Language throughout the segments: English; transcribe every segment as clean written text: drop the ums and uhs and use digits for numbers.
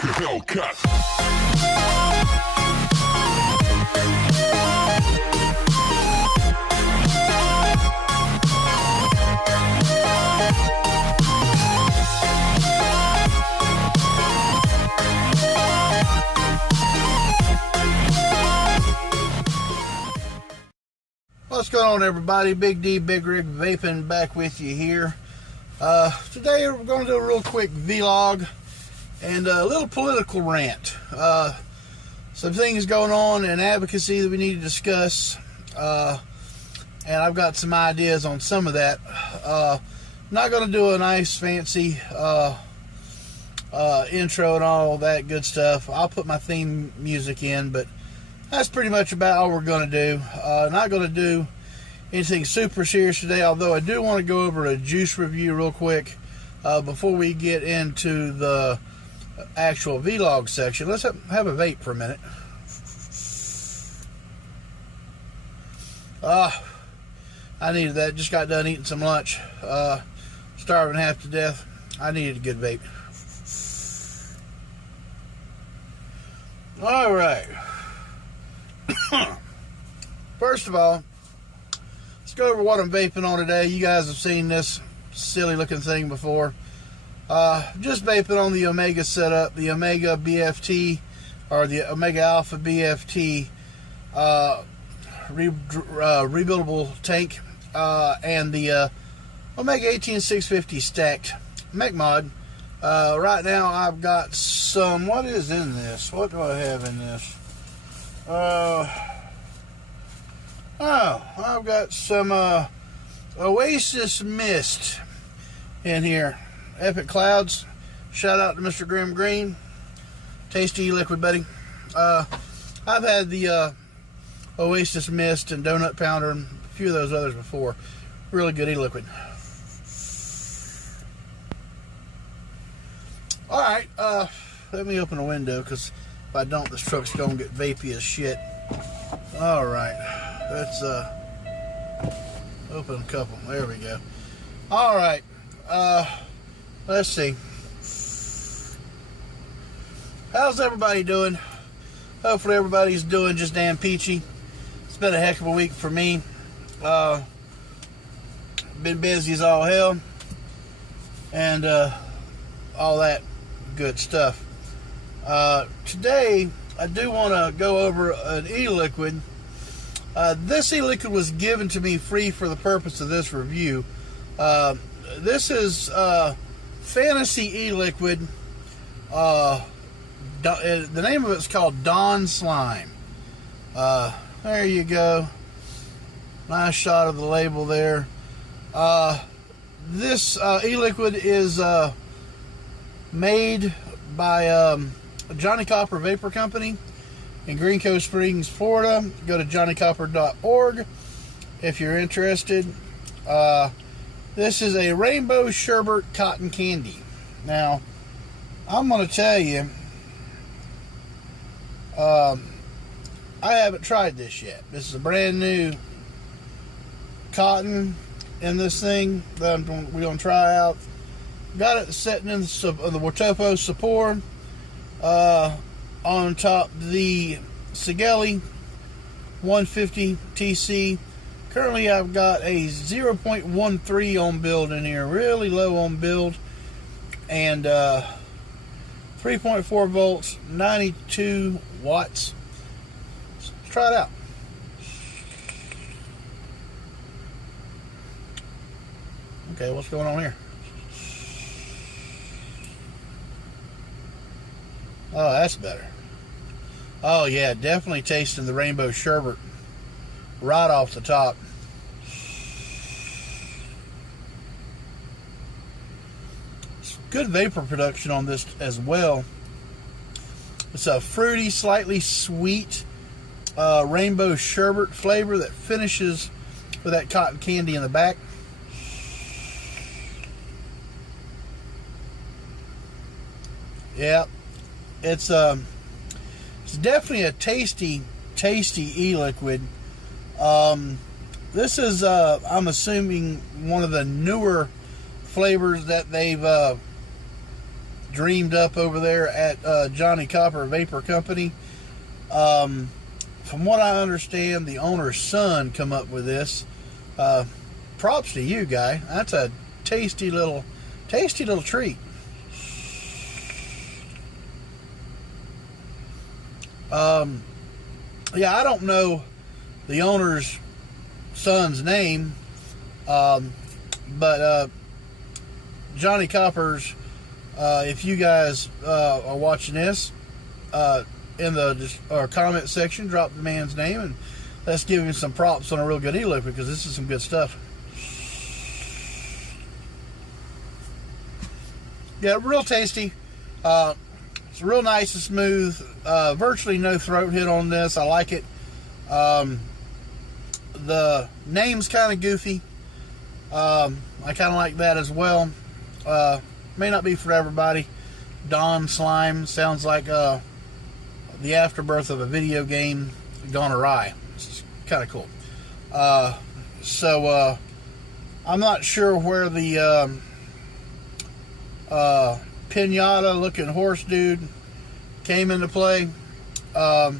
Hellcat. What's going on, everybody? Big D, Big Rig Vaping back with you here. Today we're going to do a real quick vlog and a little political rant. Some things going on in advocacy that we need to discuss, and I've got some ideas on some of that. Not going to do a nice fancy intro and all that good stuff. I'll put my theme music in, but that's pretty much about all we're going to do. Not going to do anything super serious today, although I do want to go over a juice review real quick before we get into the actual vlog section. Let's have a vape for a minute. I needed that. Just got done eating some lunch. Starving half to death. I needed a good vape. All right. First of all, let's go over what I'm vaping on today. You guys have seen this silly looking thing before. Just vaping on the Omega setup, the Omega BFT, or the Omega Alpha BFT rebuildable tank, and the Omega 18650 stacked mech mod. Right now I've got some, what is in this? What do I have in this? I've got some Oasis Mist in here. Epic Clouds. Shout out to Mr. Grim Green. Tasty liquid, buddy. I've had the Oasis Mist and Donut Pounder and a few of those others before. Really good e-liquid. Alright, let me open a window, because if I don't, this truck's going to get vapey as shit. Alright, let's open a couple. There we go. Alright, let's see. How's everybody doing? Hopefully everybody's doing just damn peachy. It's been a heck of a week for me. Been busy as all hell. And all that good stuff. Today I do want to go over an e-liquid. This e-liquid was given to me free for the purpose of this review. This is Fantasy e-liquid. The name of it's called Dawn Slime. There you go. Nice shot of the label there. This e-liquid is made by Johnny Copper Vapor Company in Green Cove Springs, Florida. Go to johnnycopper.org if you're interested. This is a rainbow sherbet cotton candy. Now, I'm going to tell you, I haven't tried this yet. This is a brand new cotton in this thing that we're going to try out. Got it sitting in the Watopo Sapor, on top the Sigelli 150 TC. Currently I've got a 0.13 on build in here, really low on build, and 3.4 volts, 92 watts. Let's try it out. Okay, what's going on here? Oh, that's better. Oh yeah, definitely tasting the rainbow sherbet right off the top. Good vapor production on this as well. It's a fruity, slightly sweet rainbow sherbet flavor that finishes with that cotton candy in the back. Yeah, it's definitely a tasty e-liquid. This is I'm assuming one of the newer flavors that they've dreamed up over there at Johnny Copper Vapor Company. From what I understand, the owner's son come up with this. Props to you, guy. That's a tasty little treat. Yeah, I don't know the owner's son's name, but Johnny Coppers, if you guys are watching this, in the comment section, drop the man's name and let's give him some props on a real good e-liquid, because this is some good stuff. Yeah, real tasty. It's real nice and smooth. Virtually no throat hit on this. I like it. The name's kind of goofy. I kind of like that as well. May not be for everybody. Dawn Slime sounds like the afterbirth of a video game gone awry. It's kind of cool. So I'm not sure where the pinata looking horse dude came into play, but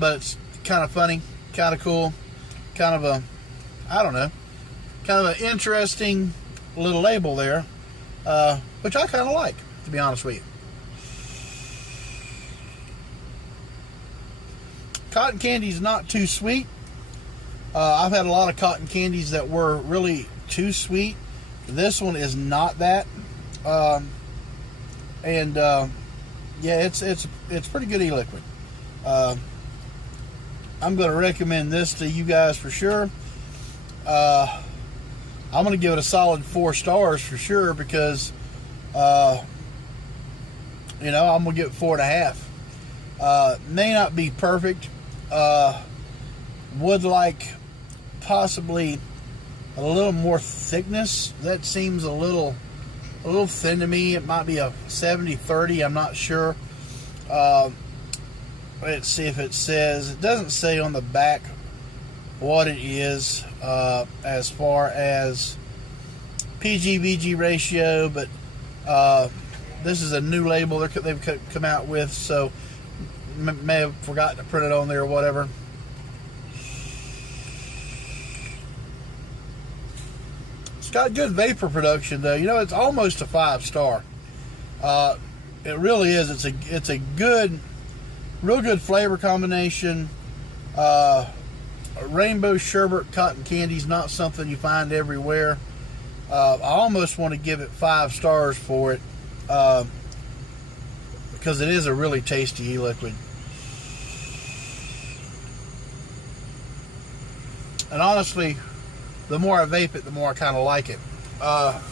it's kind of funny, kind of cool, kind of a, I don't know, kind of an interesting little label there, which I kind of like, to be honest with you. Cotton candy's not too sweet. I've had a lot of cotton candies that were really too sweet. This one is not that. Yeah, it's pretty good e-liquid. I'm going to recommend this to you guys for sure. I'm going to give it a solid 4 stars for sure, because I'm going to give it 4.5. May not be perfect. Would like possibly a little more thickness. That seems a little thin to me. It might be a 70-30. I'm not sure. Let's see if it says. It doesn't say on the back what it is as far as PG-VG ratio, but this is a new label they've come out with, so may have forgotten to print it on there or whatever. It's got good vapor production though. You know, it's almost a 5-star. It really is. It's a good, real good flavor combination. Rainbow sherbet cotton candy is not something you find everywhere. I almost want to give it 5 stars for it, because it is a really tasty e-liquid. And honestly, the more I vape it, the more I kind of like it. But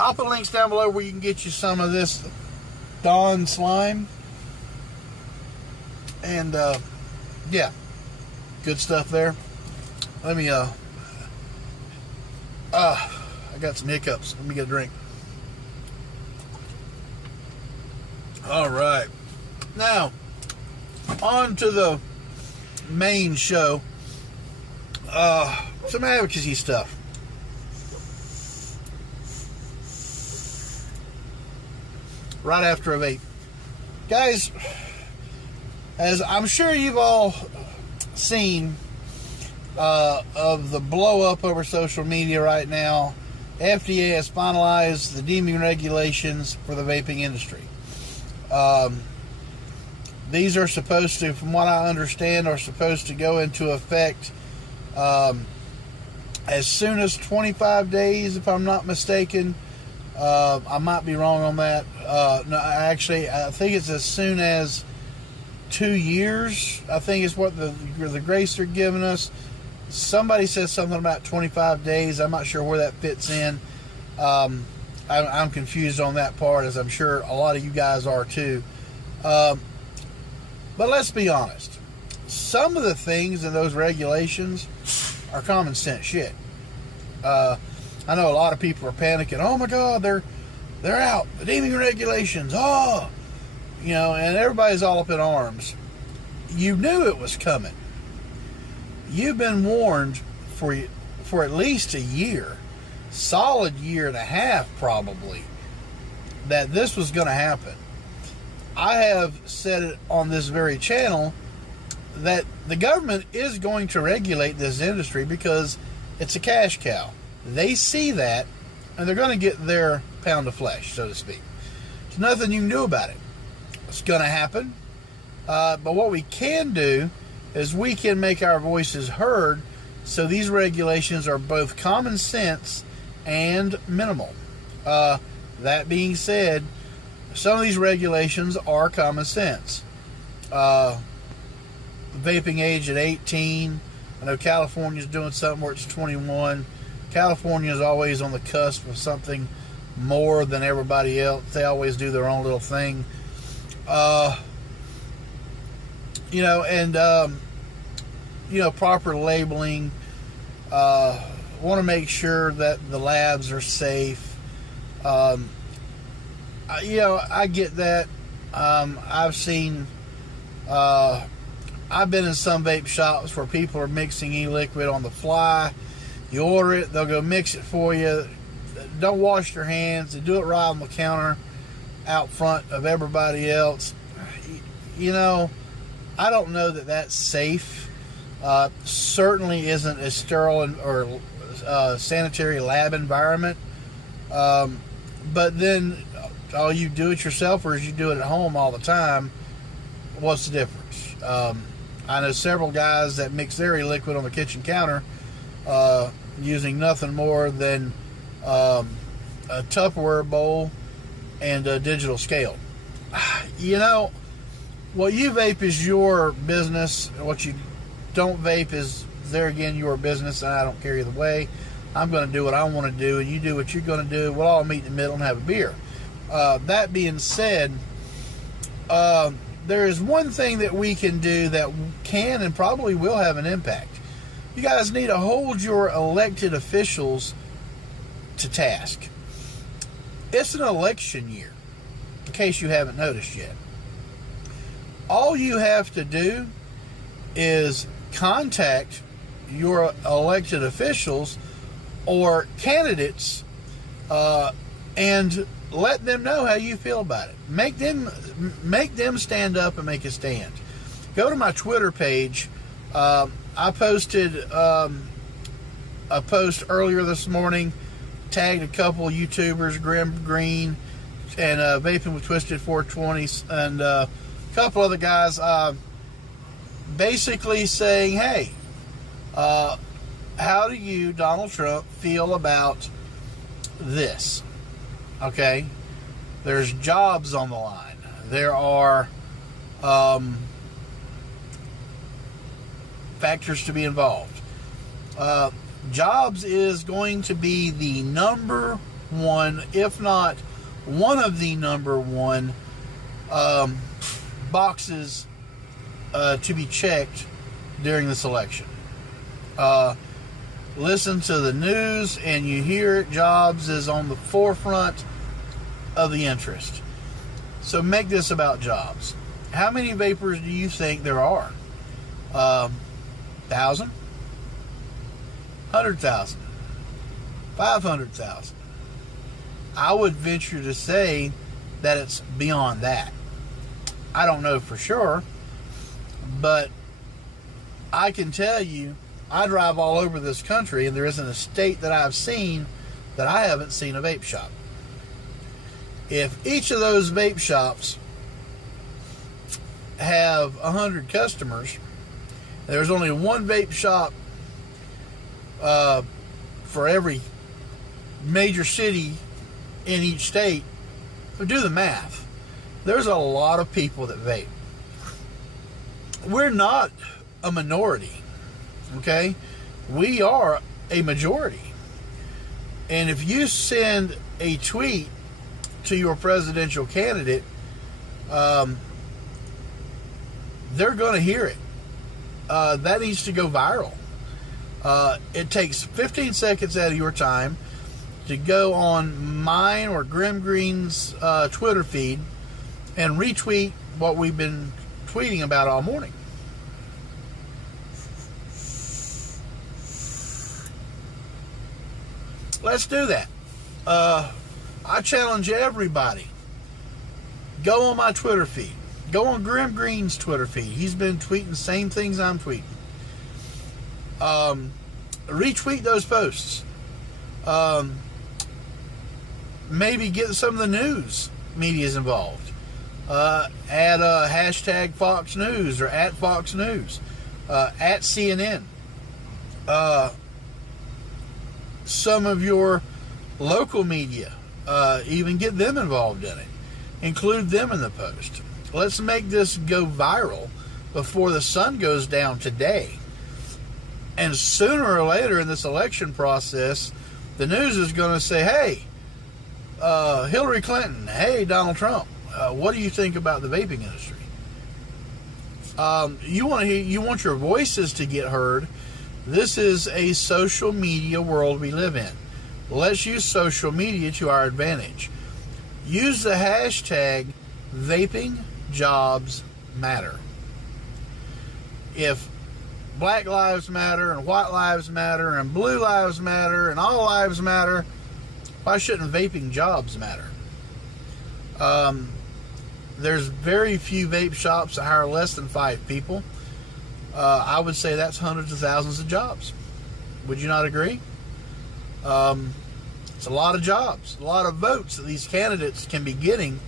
I'll put links down below where you can get you some of this Dawn Slime. And yeah, good stuff there. Let me I got some hiccups. Let me get a drink. All right, now on to the main show. Some advocacy stuff. Right after a vape, guys. As I'm sure you've all seen of the blow up over social media right now, FDA has finalized the deeming regulations for the vaping industry. These are supposed to, from what I understand, are supposed to go into effect as soon as 25 days, if I'm not mistaken. I might be wrong on that. No, actually, I think it's as soon as 2 years. I think is what the grace they're giving us. Somebody says something about 25 days. I'm not sure where that fits in. I'm confused on that part, as I'm sure a lot of you guys are too. But let's be honest. Some of the things in those regulations are common sense shit. I know a lot of people are panicking. Oh my God, they're out. The deeming regulations. Oh, and everybody's all up in arms. You knew it was coming. You've been warned for at least a year, solid year and a half probably. that this was going to happen. I have said it on this very channel that the government is going to regulate this industry because it's a cash cow. They see that, and they're going to get their pound of flesh, so to speak. There's nothing you can do about it. It's going to happen. But what we can do is we can make our voices heard so these regulations are both common sense and minimal. That being said, some of these regulations are common sense. Vaping age at 18. I know California's doing something where it's 21. California is always on the cusp of something more than everybody else. They always do their own little thing. Proper labeling. Want to make sure that the labs are safe. I get that. I've been in some vape shops where people are mixing e-liquid on the fly. You order it, they'll go mix it for you. Don't wash their hands. They do it right on the counter out front of everybody else. I don't know that that's safe. Certainly isn't a sterile or sanitary lab environment. But then, all you do it yourself, or as you do it at home all the time, what's the difference? I know several guys that mix their e-liquid on the kitchen counter using nothing more than a Tupperware bowl and a digital scale. What you vape is your business. What you don't vape is, there again, your business, and I don't care either way. I'm going to do what I want to do, and you do what you're going to do. We'll all meet in the middle and have a beer. That being said, there is one thing that we can do that can and probably will have an impact. You guys need to hold your elected officials to task. It's an election year, in case you haven't noticed yet. All you have to do is contact your elected officials or candidates and let them know how you feel about it. Make them stand up and make a stand. Go to my Twitter page. I posted a post earlier this morning, tagged a couple YouTubers, Grim Green and Vaping with Twisted 420s, and a couple other guys, basically saying, hey, how do you, Donald Trump, feel about this? Okay, there's jobs on the line. There are factors to be involved. Jobs is going to be the number one, if not one of the number one boxes to be checked during this election. Listen to the news and you hear it. Jobs is on the forefront of the interest. So make this about jobs. How many vapors do you think there are? 1,000? 100,000? 500,000? I would venture to say that it's beyond that. I don't know for sure, but I can tell you, I drive all over this country, and there isn't a state that I've seen that I haven't seen a vape shop. If each of those vape shops have 100 customers, there's only one vape shop for every major city in each state, so do the math. There's a lot of people that vape. We're not a minority. Okay, we are a majority. And if you send a tweet to your presidential candidate, they're going to hear it. That needs to go viral. It takes 15 seconds out of your time to go on mine or Grim Green's Twitter feed and retweet what we've been tweeting about all morning. Let's do that. I challenge everybody Go on my Twitter feed. Go on Grim Green's Twitter feed. He's been tweeting the same things I'm tweeting. Retweet those posts. Maybe get some of the news media's involved. Add hashtag Fox News or at Fox News, at CNN. Some of your local media, even get them involved in it. Include them in the post. Let's make this go viral before the sun goes down today. And sooner or later in this election process, the news is going to say, hey, Hillary Clinton, hey, Donald Trump, what do you think about the vaping industry? You want your voices to get heard. This is a social media world we live in. Let's use social media to our advantage. Use the hashtag Vaping Jobs Matter. If Black Lives Matter and White Lives Matter and Blue Lives Matter and all lives matter, why shouldn't vaping jobs matter? There's very few vape shops that hire less than 5 people. I would say that's hundreds of thousands of jobs. Would you not agree? It's a lot of jobs, a lot of votes that these candidates can be getting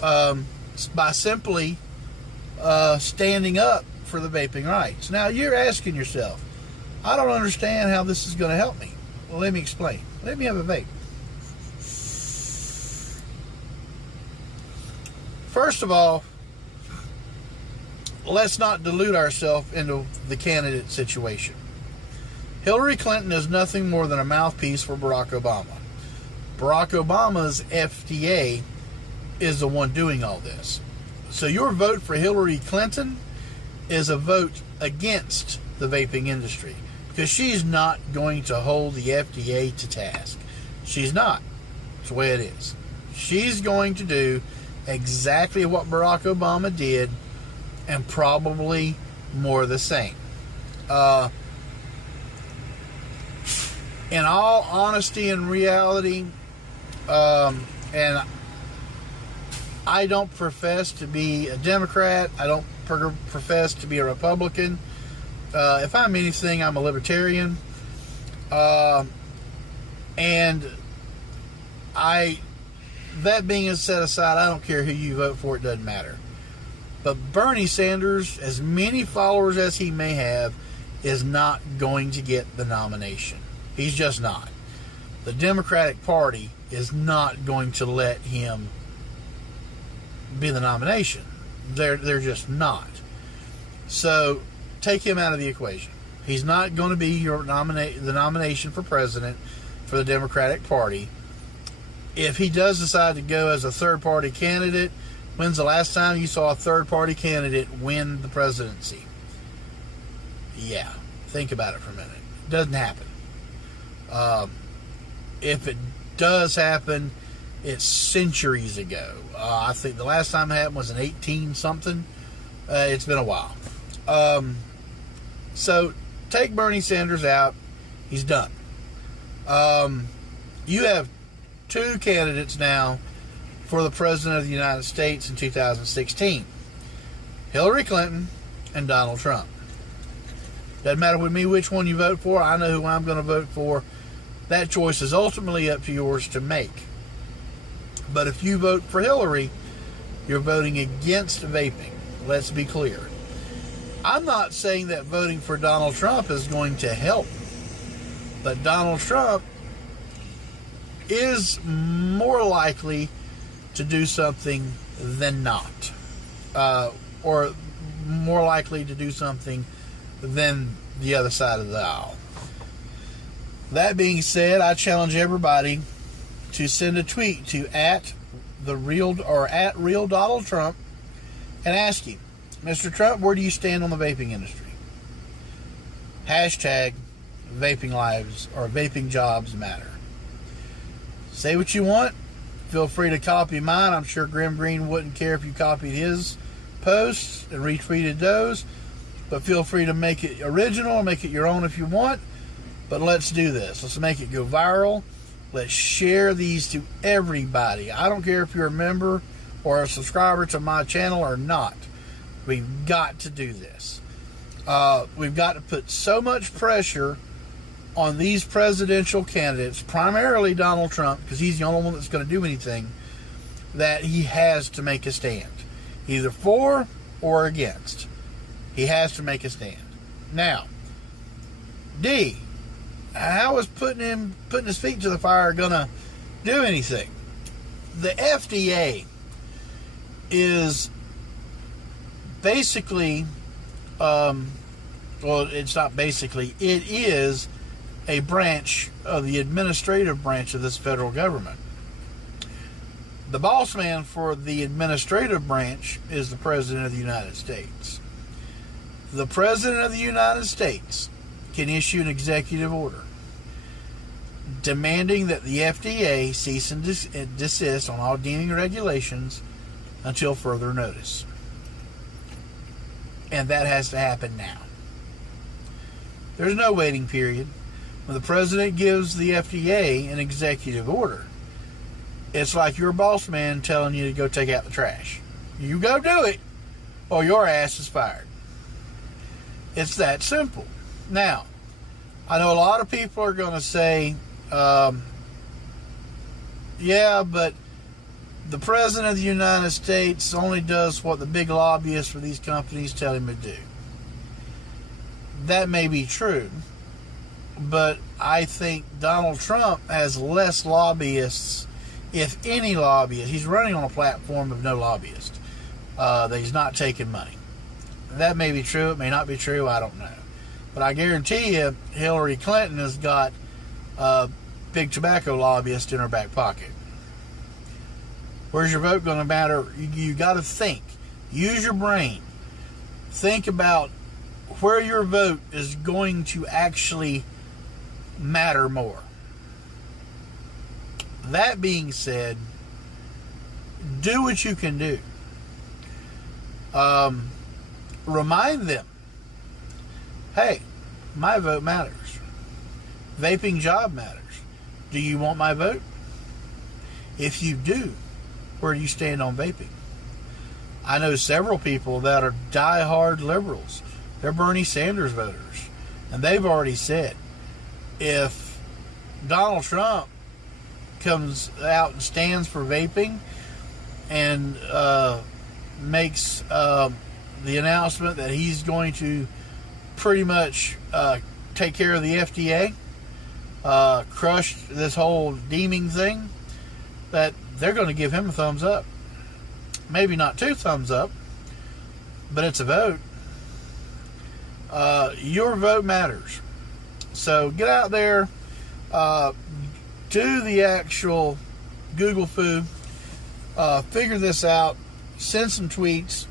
by simply standing up for the vaping rights. Now, you're asking yourself, I don't understand how this is going to help me. Well, let me explain. Let me have a vape. First of all, let's not delude ourselves into the candidate situation. Hillary Clinton is nothing more than a mouthpiece for Barack Obama. Barack Obama's FDA is the one doing all this. So your vote for Hillary Clinton is a vote against the vaping industry, because she's not going to hold the FDA to task. She's not. It's the way it is. She's going to do exactly what Barack Obama did, and probably more the same. In all honesty and reality, and I don't profess to be a Democrat. I don't profess to be a Republican. If I'm anything, I'm a libertarian. And that being set aside, I don't care who you vote for, it doesn't matter. But Bernie Sanders, as many followers as he may have, is not going to get the nomination. He's just not. The Democratic Party is not going to let him be the nomination. They're just not. So take him out of the equation. He's not going to be your the nomination for president for the Democratic Party. If he does decide to go as a third-party candidate, when's the last time you saw a third-party candidate win the presidency? Yeah, think about it for a minute. It doesn't happen. If it does happen, it's centuries ago. I think the last time it happened was in 18-something. It's been a while. So take Bernie Sanders out. He's done. You have 2 candidates now for the President of the United States in 2016. Hillary Clinton and Donald Trump. Doesn't matter with me which one you vote for. I know who I'm going to vote for. That choice is ultimately up to yours to make. But if you vote for Hillary, you're voting against vaping. Let's be clear. I'm not saying that voting for Donald Trump is going to help. But Donald Trump is more likely to do something than not. Or more likely to do something than the other side of the aisle. That being said, I challenge everybody to send a tweet to at real Donald Trump and ask him, Mr. Trump, where do you stand on the vaping industry? Hashtag vaping lives or vaping jobs matter. Say what you want. Feel free to copy mine. I'm sure Grim Green wouldn't care if you copied his posts and retweeted those. But feel free to make it original, make it your own if you want. But let's do this. Let's make it go viral. Let's share these to everybody. I don't care if you're a member or a subscriber to my channel or not. We've got to do this. We've got to put so much pressure on these presidential candidates, primarily Donald Trump, because he's the only one that's going to do anything, that he has to make a stand. Either for or against. He has to make a stand. Now, D, how is putting his feet to the fire going to do anything? The FDA is basically, well, it's not basically, it is a branch of the administrative branch of this federal government. The boss man for the administrative branch is the President of the United States. The President of the United States can issue an executive order demanding that the FDA cease and desist on all deeming regulations until further notice. And that has to happen now. There's no waiting period. When the President gives the FDA an executive order, it's like your boss man telling you to go take out the trash. You go do it, or your ass is fired. It's that simple. Now, I know a lot of people are going to say, yeah, but the President of the United States only does what the big lobbyists for these companies tell him to do. That may be true, but I think Donald Trump has less lobbyists, if any lobbyist. He's running on a platform of no lobbyist, that he's not taking money. That may be true, it may not be true, I don't know. But I guarantee you, Hillary Clinton has got a big tobacco lobbyist in her back pocket. Where's your vote going to matter? You got to think. Use your brain. Think about where your vote is going to actually matter more. That being said, do what you can do. Remind them, hey, my vote matters. Vaping job matters. Do you want my vote? If you do, where do you stand on vaping? I know several people that are diehard liberals. They're Bernie Sanders voters. And they've already said, if Donald Trump comes out and stands for vaping and makes the announcement that he's going to pretty much take care of the FDA, crush this whole deeming thing, that they're going to give him a thumbs up. Maybe not 2 thumbs up, but it's a vote. Your vote matters. So get out there, do the actual Google foo, figure this out, send some tweets.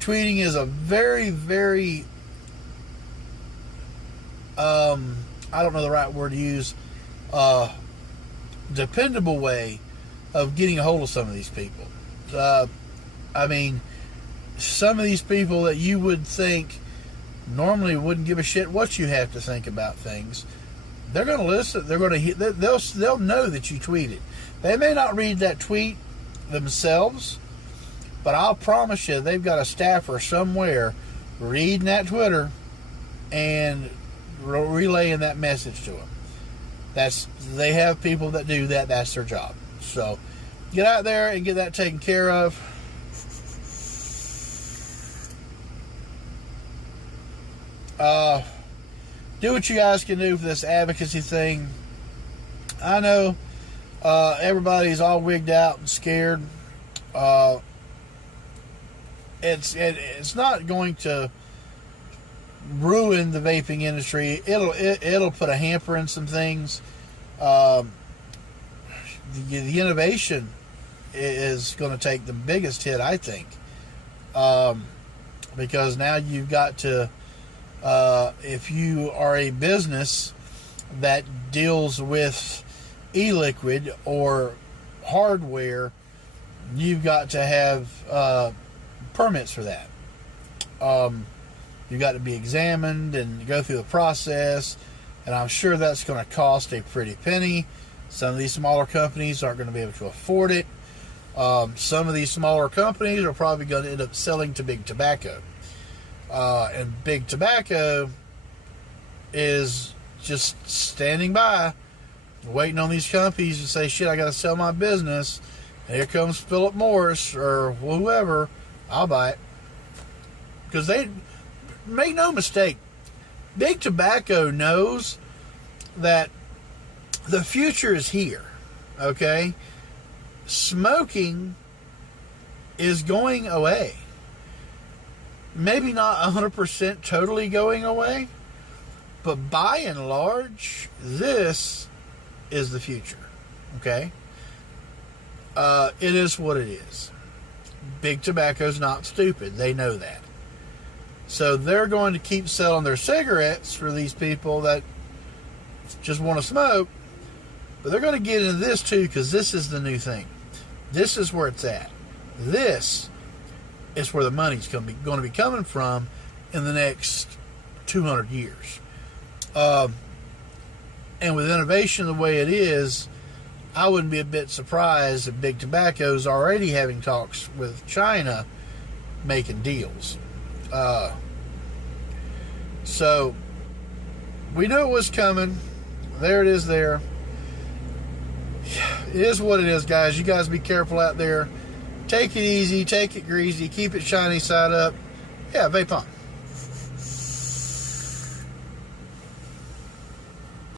Tweeting is a very, very, I don't know the right word to use, dependable way of getting a hold of some of these people. I mean, some of these people that you would think normally wouldn't give a shit what you have to think about things, they're going to listen. They're going to they'll know that you tweeted. They may not read that tweet themselves, but I'll promise you they've got a staffer somewhere reading that Twitter and relaying that message to them. They have people that do that. That's their job. So get out there and get that taken care of. Do what you guys can do for this advocacy thing. I know everybody's all wigged out and scared. It's not going to ruin the vaping industry. It'll put a hamper in some things. The innovation is going to take the biggest hit, I think, because now you've got to, if you are a business that deals with e-liquid or hardware, you've got to have permits for that. You've got to be examined and go through the process, and I'm sure that's going to cost a pretty penny. Some of these smaller companies aren't going to be able to afford it. Some of these smaller companies are probably going to end up selling to big tobacco. And big tobacco is just standing by, waiting on these companies to say, shit, I got to sell my business. And here comes Philip Morris or whoever. I'll buy it. Because they, make no mistake, big tobacco knows that the future is here. Okay? Smoking is going away. Maybe not 100% totally going away, but by and large, this is the future. Okay? It is what it is. Big tobacco's not stupid. They know that. So they're going to keep selling their cigarettes for these people that just want to smoke, but they're going to get into this too, because this is the new thing. This is where it's at. This is where the money's going to be coming from in the next 200 years. And with innovation the way it is, I wouldn't be a bit surprised if big tobacco is already having talks with China, making deals. So we knew it was coming. There it is there. It is what it is, guys. You guys be careful out there. Take it easy, take it greasy, keep it shiny side up. Yeah, vape on.